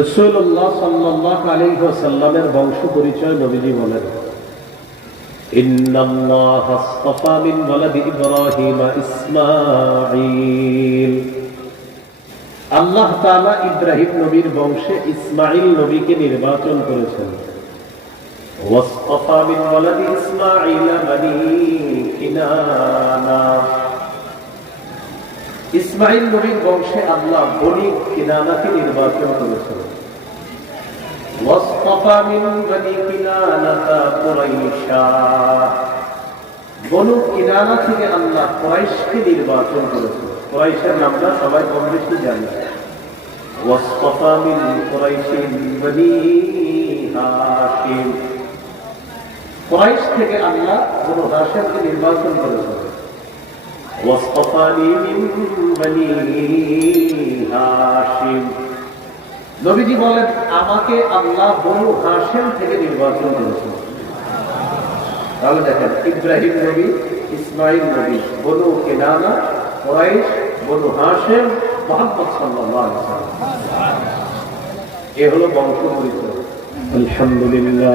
রসুল্লাহ সাল্লাহ আলী সাল্লামের বংশ পরিচয় নবীজি বলেন إن الله اصطفى من ولد إبراهيم إسماعيل আল্লাহ তাআলা ইব্রাহিম নবীর বংশে ইসমাইল নবীকে নির্বাচন করেছেন واصطفى من ولد إسماعيل بني كنانة ইসমাইল নবীর বংশে আল্লাহ বনি কিনানাকে নির্বাচন করেছিল নির্বাচন করেছে সবাই জানি। কয়েশ থেকে নির্বাচন করেছেন واصطفاني من بني هاشم নবীজি বলেন আমাকে আল্লাহ বনু হাশেম থেকে নির্বাচন করেছেন তাহলে দেখেন ইব্রাহিম নবী ইসমাইল নবী বনু কেনানা কোরাইশ বনু হাশেম মোহাম্মদ সাল্লাল্লাহু আলাইহি ওয়াসাল্লাম এ হলো বংশ পরিচয় আলহামদুলিল্লাহ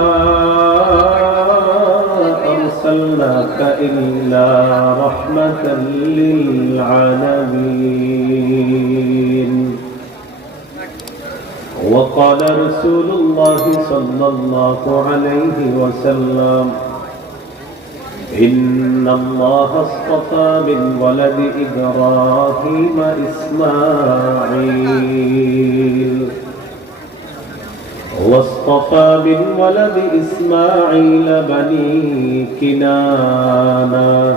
أرسلناك إلا رحمة للعالمين. وقال رسول الله صلى الله عليه وسلم إن الله اصطفى من ولد إبراهيم إسماعيل. واصطفى من ولد إسماعيل بني كنانة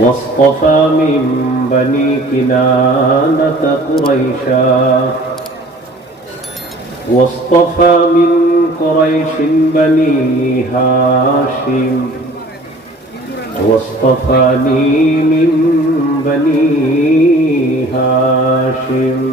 واصطفى من بني كنانة قريشا واصطفى من قريش بني هاشم واصطفاني من بني هاشم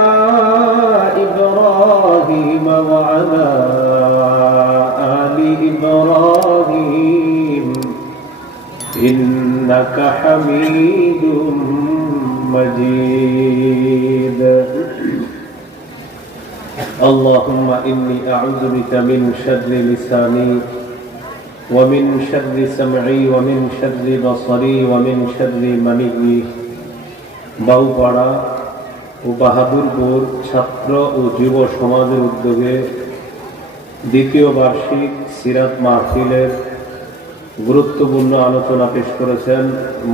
إبراهيم وعلى آل إبراهيم. إنك حميد مجيد. اللهم إني أعوذ بك من شر لساني ومن شر سمعي ومن شر بصري ومن شر مني. بوبرا وبهدربور ছাত্র ও যুব সমাজের উদ্যোগে দ্বিতীয় বার্ষিক সিরাত মাহফিলের গুরুত্বপূর্ণ আলোচনা পেশ করেছেন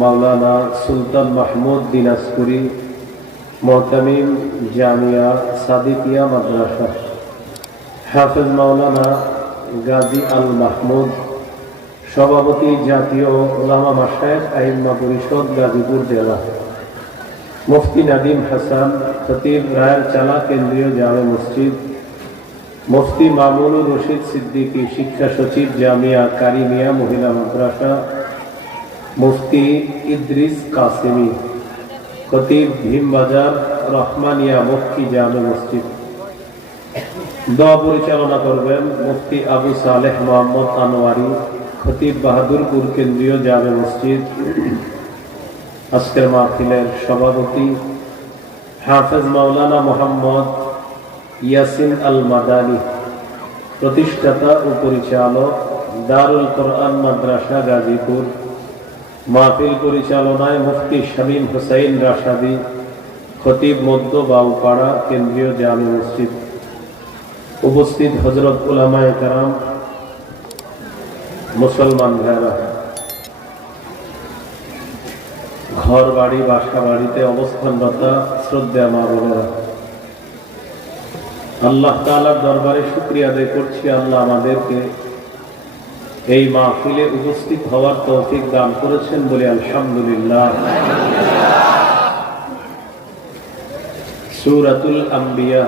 মাওলানা সুলতান মাহমুদ দিনাজপুরি মহতামিম জামিয়া সাদিকিয়া মাদ্রাসা, হাফেজ মাওলানা গাজী আল মাহমুদ, সভাপতি জাতীয় ওলামা মাসায়েক আহিম্মা পরিষদ গাজীপুর জেলা। মুফতি নাদিম হাসান, খতিব রায়ের চালা কেন্দ্রীয় জামে মসজিদ, মুফতি মামুনুর রশিদ সিদ্দিকী শিক্ষা সচিব জামিয়া কারিমিয়া মহিলা মাদ্রাসা, মুফতি ইদ্রিস কাসেমি, খতিব ভীমবাজার, রহমানিয়া মক্কি জামে মসজিদ। দোয়া পরিচালনা করবেন মুফতি আবু সালেহ মোহাম্মদ আনোয়ারি, খতিব বাহাদুরপুর কেন্দ্রীয় জামে মসজিদ। আজকের মাহফিলের সভাপতি হাফেজ মাওলানা মোহাম্মদ ইয়াসিন আল মাদানী প্রতিষ্ঠাতা ও পরিচালক দারুল কোরআন মাদ্রাসা গাজীপুর, মাহফিল পরিচালনায় মুফতি শামীম হুসাইন রাশাদি, খতিব মধ্য বাউপাড়া কেন্দ্রীয় জামে মসজিদ। উপস্থিত হজরত উলামায়ে কারাম, মুসলমান ভাইরা ঘর বাড়ি বাসা বাড়িতে অবস্থানরত শ্রদ্ধা মা বোনেরা। আল্লাহ তাআলার দরবারে শুকরিয়া আদায় করছি। আল্লাহ আমাদেরকে এই মাহফিলে উপস্থিত হওয়ার তৌফিক দান করেছেন বলে আলহামদুলিল্লাহ। সূরাতুল আম্বিয়া,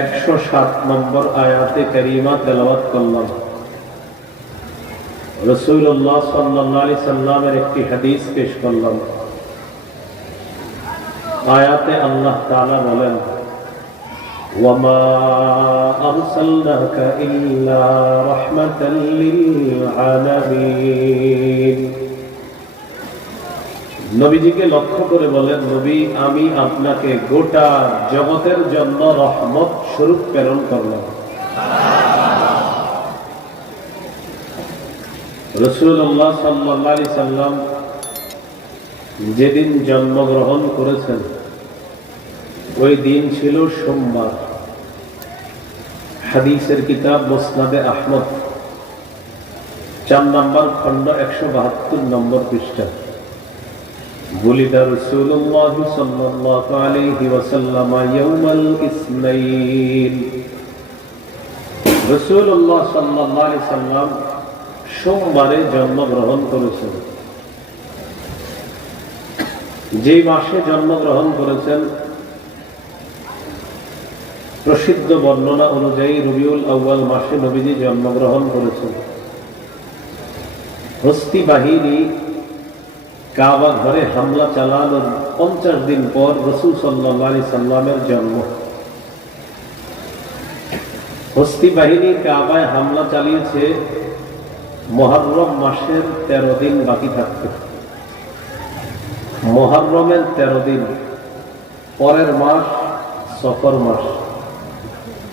একশো সাত নম্বর আয়াতে করিমা তেলাওয়াত করলাম। রসুল্লাহ সাল্লি সাল্লামের একটি হাদিস পেশ করলাম আয়াতে আল্লাহ তালা বলেন وما أرسلناك إلا رحمة للعالمين নবীজিকে লক্ষ্য করে বলেন নবী আমি আপনাকে গোটা জগতের জন্য রহমত স্বরূপ প্রেরণ করলাম রসুল্লাহ সাল্লি সাল্লাম যেদিন জন্মগ্রহণ করেছেন ওই দিন ছিল সোমবার হাদিসের কিতাব মোসনাদে আহমদ চার নম্বর খণ্ড একশো বাহাত্তর নম্বর পৃষ্ঠা ولد رسول الله صلى الله عليه وسلم يوم الاثنين رسول الله صلى الله عليه وسلم সোমবারে জন্মগ্রহণ করেছেন। যে মাসে জন্মগ্রহণ করেছেন, প্রসিদ্ধ বর্ণনা অনুযায়ী রবিউল আউ্বাল মাসে নবীজি জন্মগ্রহণ করেছেন। হস্তি বাহিনী কাবা ঘরে হামলা চালানোর পঞ্চাশ দিন পর রসুল সাল্লি সাল্লামের জন্ম। হস্তি বাহিনী কাবায় হামলা চালিয়েছে মহারম মাসের তেরো দিন বাকি থাকতে মহারমের তেরো দিন, পরের মাস সফর মাস।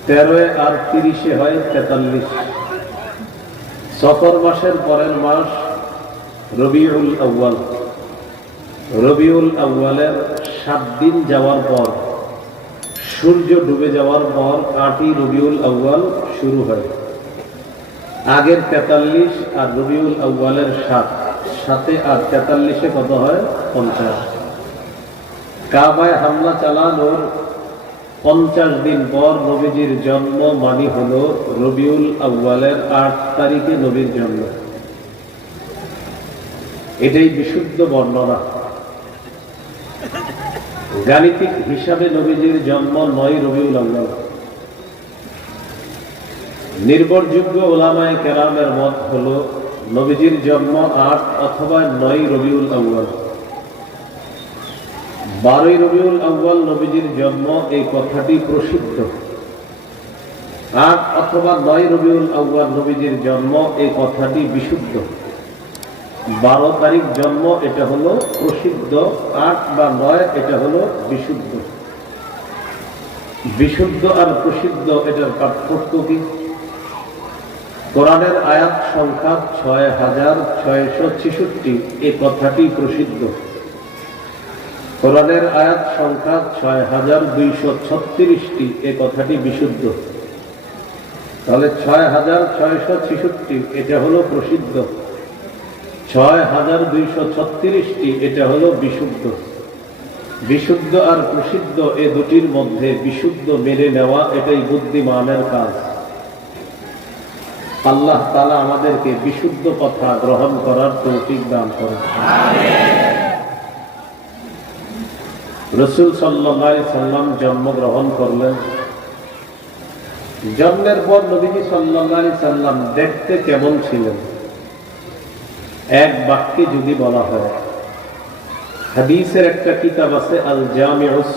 তেরোয় আর তিরিশে হয় তেতাল্লিশ। সফর মাসের পরের মাস রবিউল আউ্বাল রবিউল আউ্বালের সাত দিন যাওয়ার পর, সূর্য ডুবে যাওয়ার পর আটই রবিউল আউ্বাল শুরু হয়। আগের তেতাল্লিশ আর রবিউল আউ্বালের সাত। সাথে আর তেতাল্লিশে কত হয়? পঞ্চাশ। কাবায় হামলা চালানোর পঞ্চাশ দিন পর নবীজির জন্ম মানি হল রবিউল আউ্বালের আট তারিখে নবীর জন্ম। এটাই বিশুদ্ধ বর্ণনা। গাণিতিক হিসাবে নবীজির জন্ম নয় রবিউল আউ্বাল নির্ভরযোগ্য ওলামায় কেরামের মত হল নবীজির জন্ম আট অথবা নয় রবিউল আউ্বাল বারোই রবিউল আউ্বাল নবীজির জন্ম এই কথাটি প্রসিদ্ধ। আট অথবা নয় রবিউল আউ্বাল নবীজির জন্ম এই কথাটি বিশুদ্ধ। বারো তারিখ জন্ম এটা হলো প্রসিদ্ধ, আট বা নয় এটা হলো বিশুদ্ধ। বিশুদ্ধ আর প্রসিদ্ধ এটার পার্থক্য কি? কোরআনের আয়াত সংখ্যা ছয় হাজার ছয়শো ছেষট্টি। এ কথাটি প্রসিদ্ধ। কোরআনের আয়াত সংখ্যা ছয় হাজার দুইশো ছত্রিশটি। এ কথাটি বিশুদ্ধ। তাহলে ছয় হাজার ছয়শো ছেষট্টি, এটা হলো প্রসিদ্ধ। ছয় হাজার দুইশো ছত্রিশটি, এটা হলো বিশুদ্ধ। বিশুদ্ধ আর প্রসিদ্ধ এ দুটির মধ্যে বিশুদ্ধ মেনে নেওয়া এটাই বুদ্ধিমানের কাজ। আল্লাহ তালা আমাদেরকে বিশুদ্ধ কথা গ্রহণ করার তৌফিক দান করে রসুল সাল্লাহ সাল্লাম জন্মগ্রহণ করলেন। জন্মের পর নবীজি সাল্লাহ সাল্লাম দেখতে কেমন ছিলেন? এক বাক্যে যদি বলা হয়, হাদিসের একটা কিতাব আছে আল জামিউস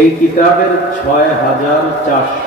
এই কিতাবের ছয় হাজার চারশো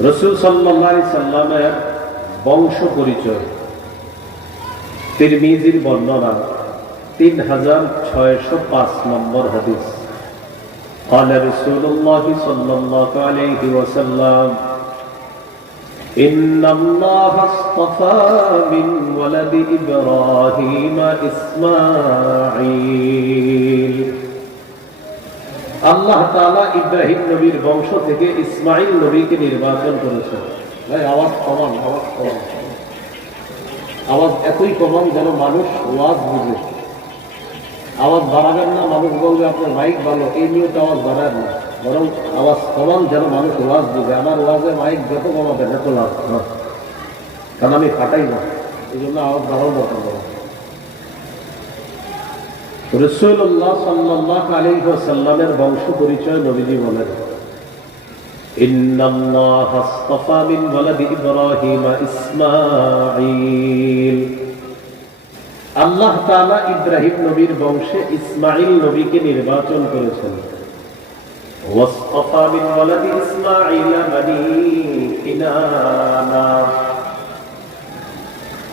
রসুল সাল্লাহ সাল্লামের বংশ পরিচয় তিরমিজির বর্ণনা তিন হাজার ছয়শো পাঁচ নম্বর হাদিস قال رسول الله صلى الله عليه وسلم إن الله اصطفى من ولد إبراهيم إسماعيل আল্লাহ ইব্রাহিম নবীর বংশ থেকে ইসমাইল নবীকে নির্বাচন করেছেন। ভাই, আওয়াজ কমান আওয়াজ কমান। আওয়াজ এতই কমান যেন মানুষ ওয়াজ বুঝে। আওয়াজ বাড়াবেন না, মানুষ বলবে আপনার মাইক ভালো, এই নিয়ে তো আওয়াজ বাড়ায় না। বরং আওয়াজ কমান যেন মানুষ ওয়াজ বুঝে। আমার ওয়াজে মাইক যত কমাবেন, এত লাভ। কারণ আমি ফাটাই না, এই জন্য আওয়াজ বাড়াও দরকার রসুল্লাহ সাল্লাহ আলী সাল্লামের বংশ পরিচয় নবীজি বলেন إن الله اصطفى من ولد إبراهيم إسماعيل আল্লাহ তাআলা ইব্রাহিম নবীর বংশে ইসমাইল নবীকে নির্বাচন করেছেন ওয়াসতাফা মিন ওয়ালাদি ইসমাইল বানি কিনানা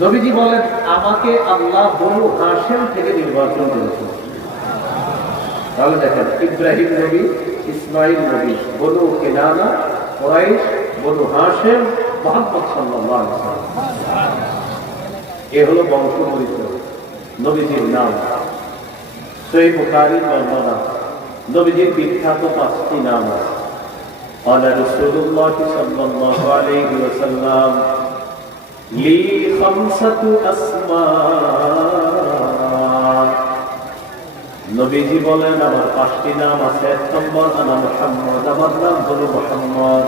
নবীজি বলেন, আমাকে আল্লাহ বনু হাশিম থেকে নির্বাচন করেছেন। তাহলে দেখেন, ইব্রাহিম নবী ইসমাইল নবী, বনু কেনানা, কোরাইশ, বনু হাসেম মোহাম্মদ আলাইহি এ হলো বংশ পরিচয় নবীজির নাম। সহিহ বুখারীর বর্ণনা নবীজির বিখ্যাত পাঁচটি নাম আছে। قال رسول الله صلى الله عليه وسلم لي خمسة أسماء নবীজি বলেন আমার পাঁচটি নাম আছে এক নম্বর আনা মোহাম্মদ আমার নাম হলো মোহাম্মদ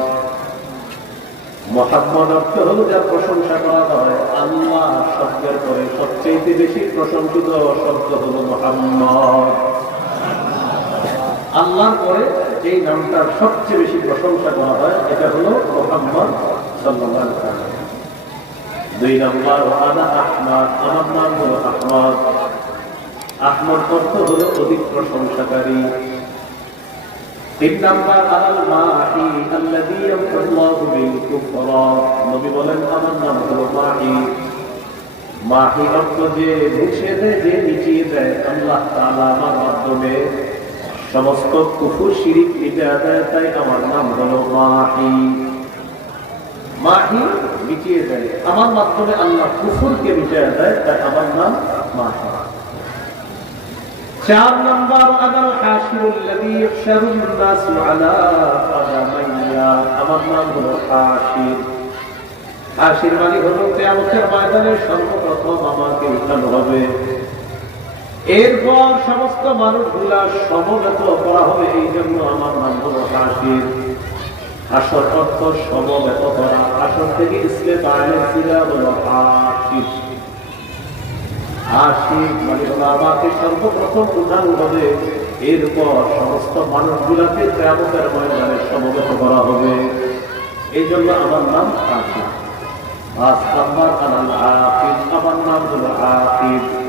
মোহাম্মদ অর্থ হলো যার প্রশংসা করা হয় আল্লাহ শব্দের পরে সবচেয়ে বেশি প্রশংসিত শব্দ হলো মোহাম্মদ আল্লাহর পরে যেই নামটার সবচেয়ে বেশি প্রশংসা করা হয়, এটা হলো মোহাম্মদ ওয়াসাল্লাম। দুই নম্বর আনা আহমদ, আমার নাম হলো আহমদ। আহমদ অর্থ হলো অধিক প্রশংসাকারী। তিন নাম্বার, আল মাহি আল্লাযী ইয়ামহুল্লাহু বিল কুফরা। নবী বলেন, আমার নাম হলো মাহি। মাহি অর্থ যে মুছে দেয়, যে মিটিয়ে দেয়, আল্লাহ তাআলা আমার মাধ্যমে সমস্ত কুফুর শিরিক মিটে দেয় তাই আমার নাম হলো মাহি। মাহি মিটিয়ে দেয়। আমার মাধ্যমে আল্লাহ কুফুরকে মিটে দেয়, তাই আমার নাম মাহি। চার নম্বর আনাল হাসিরুল্লাযী ইহশারুন নাস আলা কাদামাইয়া আমার নাম হলো হাসির হাসির মানে হলো কিয়ামতের ময়দানে সর্বপ্রথম আমাকে উঠানো হবে। এরপর সমস্ত মানুষগুলা সমবেত করা হবে এই জন্য আমার নাম হাসির হাসর অর্থ সমবেত করা হাসর থেকে ইসলে বাইরের সিরা হলো হাসির। মানে সর্বপ্রথম হবে এরপর সমস্ত মানুষগুলাকে ময়দানে সমবেত করা হবে। এই জন্য আমার নাম নাম্বার আমার নাম হলো আকিব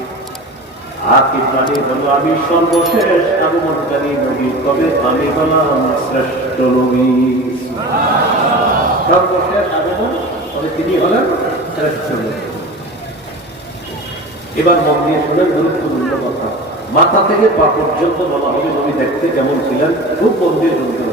তিনি এবার মন দিয়ে শুনেন গুরুত্বপূর্ণ কথা। মাথা থেকে পা পর্যন্ত বলা হবে নবী দেখতে কেমন ছিলেন, খুব মন দিয়ে শুনতে